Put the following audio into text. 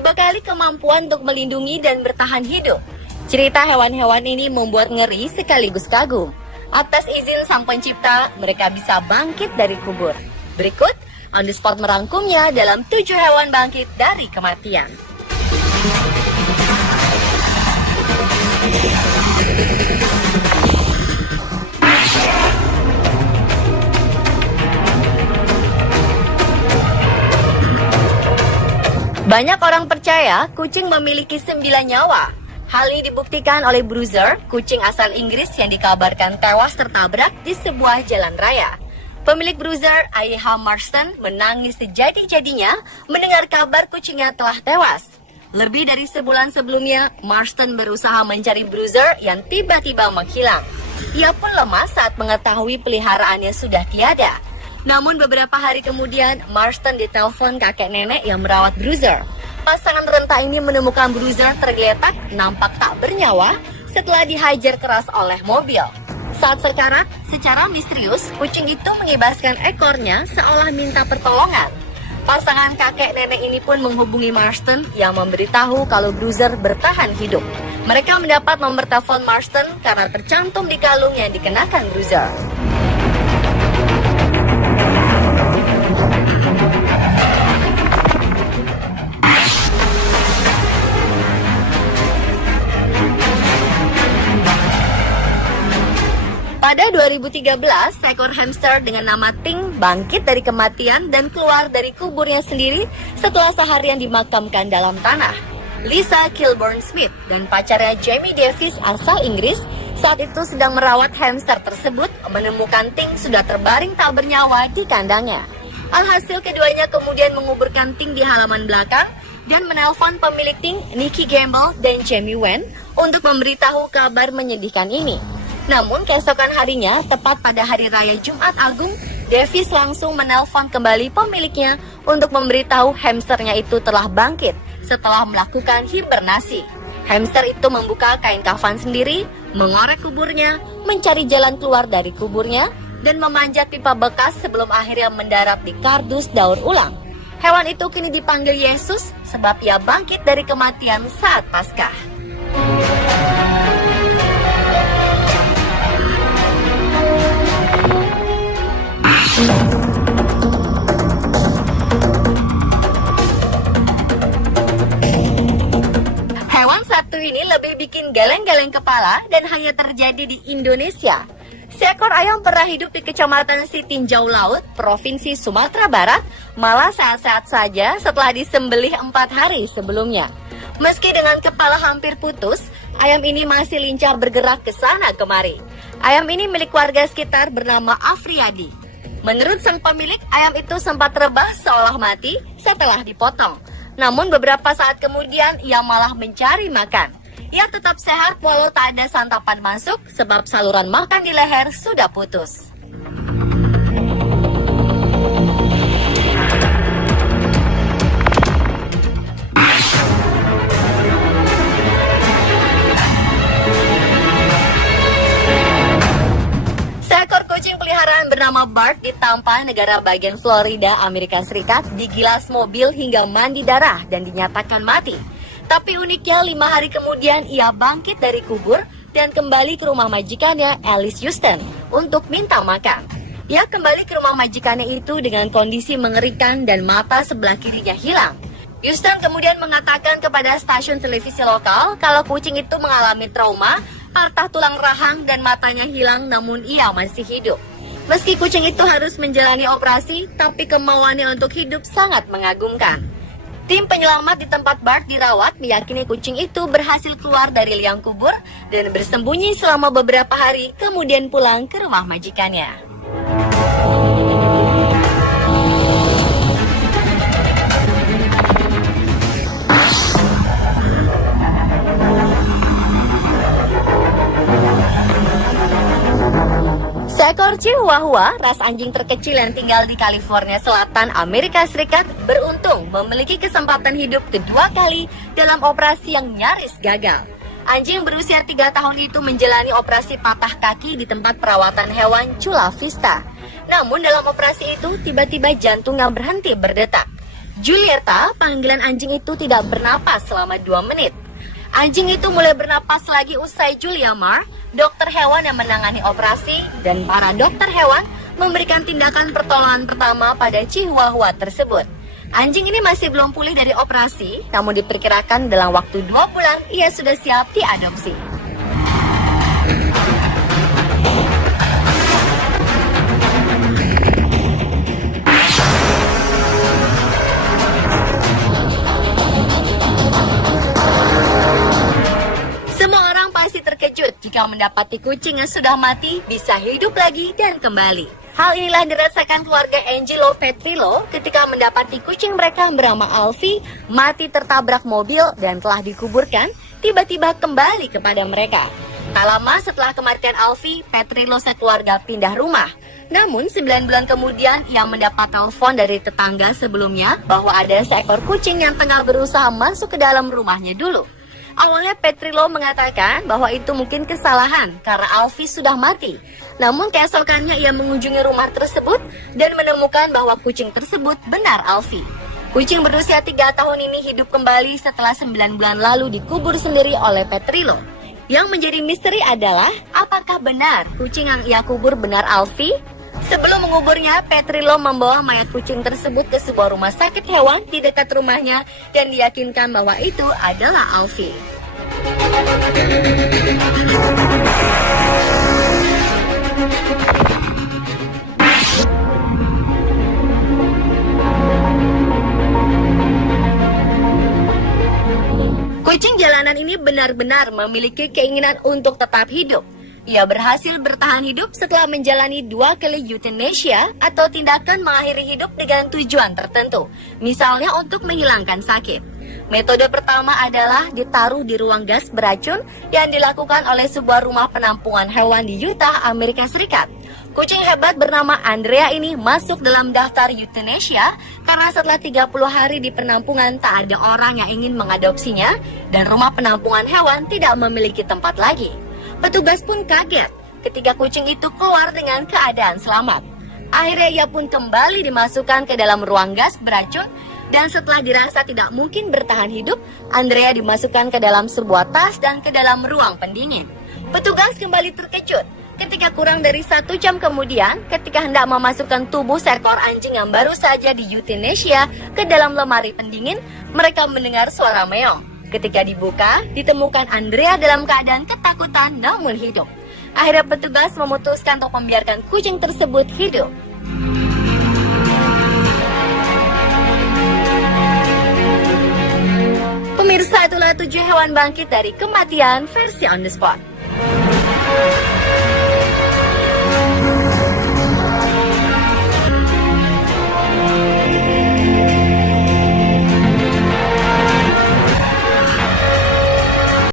dibekali kemampuan untuk melindungi dan bertahan hidup. Cerita hewan-hewan ini membuat ngeri sekaligus kagum. Atas izin Sang Pencipta, mereka bisa bangkit dari kubur. Berikut, On The Spot merangkumnya dalam 7 hewan bangkit dari kematian. Banyak orang percaya kucing memiliki 9 nyawa. Hal ini dibuktikan oleh Bruiser, kucing asal Inggris yang dikabarkan tewas tertabrak di sebuah jalan raya. Pemilik Bruiser, Ayha Marston, menangis sejadi-jadinya mendengar kabar kucingnya telah tewas. Lebih dari sebulan sebelumnya, Marston berusaha mencari Bruiser yang tiba-tiba menghilang. Ia pun lemas saat mengetahui peliharaannya sudah tiada. Namun beberapa hari kemudian, Marston ditelepon kakek nenek yang merawat Bruiser. Pasangan renta ini menemukan Bruiser tergeletak, nampak tak bernyawa setelah dihajar keras oleh mobil. Saat sekarat, secara misterius, kucing itu mengibaskan ekornya seolah minta pertolongan. Pasangan kakek nenek ini pun menghubungi Marston yang memberitahu kalau Bruiser bertahan hidup. Mereka mendapat nomor telepon Marston karena tercantum di kalung yang dikenakan Bruiser. Pada 2013, seekor hamster dengan nama Ting bangkit dari kematian dan keluar dari kuburnya sendiri setelah seharian dimakamkan dalam tanah. Lisa Kilburn Smith dan pacarnya Jamie Davis asal Inggris saat itu sedang merawat hamster tersebut menemukan Ting sudah terbaring tak bernyawa di kandangnya. Alhasil keduanya kemudian menguburkan Ting di halaman belakang dan menelpon pemilik Ting, Nikki Gamble dan Jamie Wen untuk memberitahu kabar menyedihkan ini. Namun keesokan harinya, tepat pada hari raya Jumat Agung, Davis langsung menelpon kembali pemiliknya untuk memberitahu hamsternya itu telah bangkit setelah melakukan hibernasi. Hamster itu membuka kain kafan sendiri, mengorek kuburnya, mencari jalan keluar dari kuburnya, dan memanjat pipa bekas sebelum akhirnya mendarat di kardus daur ulang. Hewan itu kini dipanggil Yesus sebab ia bangkit dari kematian saat Paskah. Hewan satu ini lebih bikin geleng-geleng kepala dan hanya terjadi di Indonesia. Seekor ayam pernah hidup di Kecamatan Sitinjau Laut, Provinsi Sumatera Barat, malah sehat-sehat saja setelah disembelih 4 hari sebelumnya. Meski dengan kepala hampir putus, ayam ini masih lincah bergerak ke sana kemari. Ayam ini milik warga sekitar bernama Afriyadi. Menurut sang pemilik, ayam itu sempat rebah seolah mati setelah dipotong. Namun beberapa saat kemudian ia malah mencari makan. Ia tetap sehat walau tak ada santapan masuk sebab saluran makan di leher sudah putus. Seekor kucing peliharaan bernama Bart ditampa negara bagian Florida, Amerika Serikat, digilas mobil hingga mandi darah dan dinyatakan mati. Tapi uniknya 5 hari kemudian ia bangkit dari kubur dan kembali ke rumah majikannya Alice Houston untuk minta makan. Ia kembali ke rumah majikannya itu dengan kondisi mengerikan dan mata sebelah kirinya hilang. Houston kemudian mengatakan kepada stasiun televisi lokal kalau kucing itu mengalami trauma, patah tulang rahang dan matanya hilang namun ia masih hidup. Meski kucing itu harus menjalani operasi, tapi kemauannya untuk hidup sangat mengagumkan. Tim penyelamat di tempat Bart dirawat meyakini kucing itu berhasil keluar dari liang kubur dan bersembunyi selama beberapa hari kemudian pulang ke rumah majikannya. Seekor Chihuahua, ras anjing terkecil yang tinggal di California Selatan, Amerika Serikat, beruntung memiliki kesempatan hidup kedua kali dalam operasi yang nyaris gagal. Anjing berusia 3 tahun itu menjalani operasi patah kaki di tempat perawatan hewan Chula Vista. Namun dalam operasi itu tiba-tiba jantungnya berhenti berdetak. Julieta, panggilan anjing itu tidak bernapas selama 2 menit. Anjing itu mulai bernapas lagi usai Julia Mar, dokter hewan yang menangani operasi, dan para dokter hewan memberikan tindakan pertolongan pertama pada Chihuahua tersebut. Anjing ini masih belum pulih dari operasi, namun diperkirakan dalam waktu 2 bulan ia sudah siap diadopsi. Semua orang pasti terkejut jika mendapati kucing yang sudah mati bisa hidup lagi dan kembali. Hal inilah dirasakan keluarga Angelo Petrillo ketika mendapati kucing mereka bernama Alfie mati tertabrak mobil dan telah dikuburkan, tiba-tiba kembali kepada mereka. Tak lama setelah kematian Alfie, Petrillo sekeluarga pindah rumah. Namun 9 bulan kemudian ia mendapat telepon dari tetangga sebelumnya bahwa ada seekor kucing yang tengah berusaha masuk ke dalam rumahnya dulu. Awalnya Petrillo mengatakan bahwa itu mungkin kesalahan karena Alfie sudah mati. Namun keesokannya ia mengunjungi rumah tersebut dan menemukan bahwa kucing tersebut benar Alfie. Kucing berusia 3 tahun ini hidup kembali setelah 9 bulan lalu dikubur sendiri oleh Petrillo. Yang menjadi misteri adalah apakah benar kucing yang ia kubur benar Alfie? Sebelum menguburnya, Petrillo membawa mayat kucing tersebut ke sebuah rumah sakit hewan di dekat rumahnya dan diyakinkan bahwa itu adalah Alfie. Kucing jalanan ini benar-benar memiliki keinginan untuk tetap hidup. Ia berhasil bertahan hidup setelah menjalani 2 kali euthanasia atau tindakan mengakhiri hidup dengan tujuan tertentu, misalnya untuk menghilangkan sakit. Metode pertama adalah ditaruh di ruang gas beracun yang dilakukan oleh sebuah rumah penampungan hewan di Utah, Amerika Serikat. Kucing hebat bernama Andrea ini masuk dalam daftar euthanasia karena setelah 30 hari di penampungan tak ada orang yang ingin mengadopsinya dan rumah penampungan hewan tidak memiliki tempat lagi. Petugas pun kaget ketika kucing itu keluar dengan keadaan selamat. Akhirnya ia pun kembali dimasukkan ke dalam ruang gas beracun dan setelah dirasa tidak mungkin bertahan hidup, Andrea dimasukkan ke dalam sebuah tas dan ke dalam ruang pendingin. Petugas kembali terkejut ketika kurang dari 1 jam kemudian ketika hendak memasukkan tubuh seekor anjing yang baru saja di euthanasia ke dalam lemari pendingin, mereka mendengar suara meong. Ketika dibuka, ditemukan Andrea dalam keadaan ketakutan namun hidup. Akhirnya petugas memutuskan untuk membiarkan kucing tersebut hidup. Pemirsa, itulah 7 hewan bangkit dari kematian versi on the spot.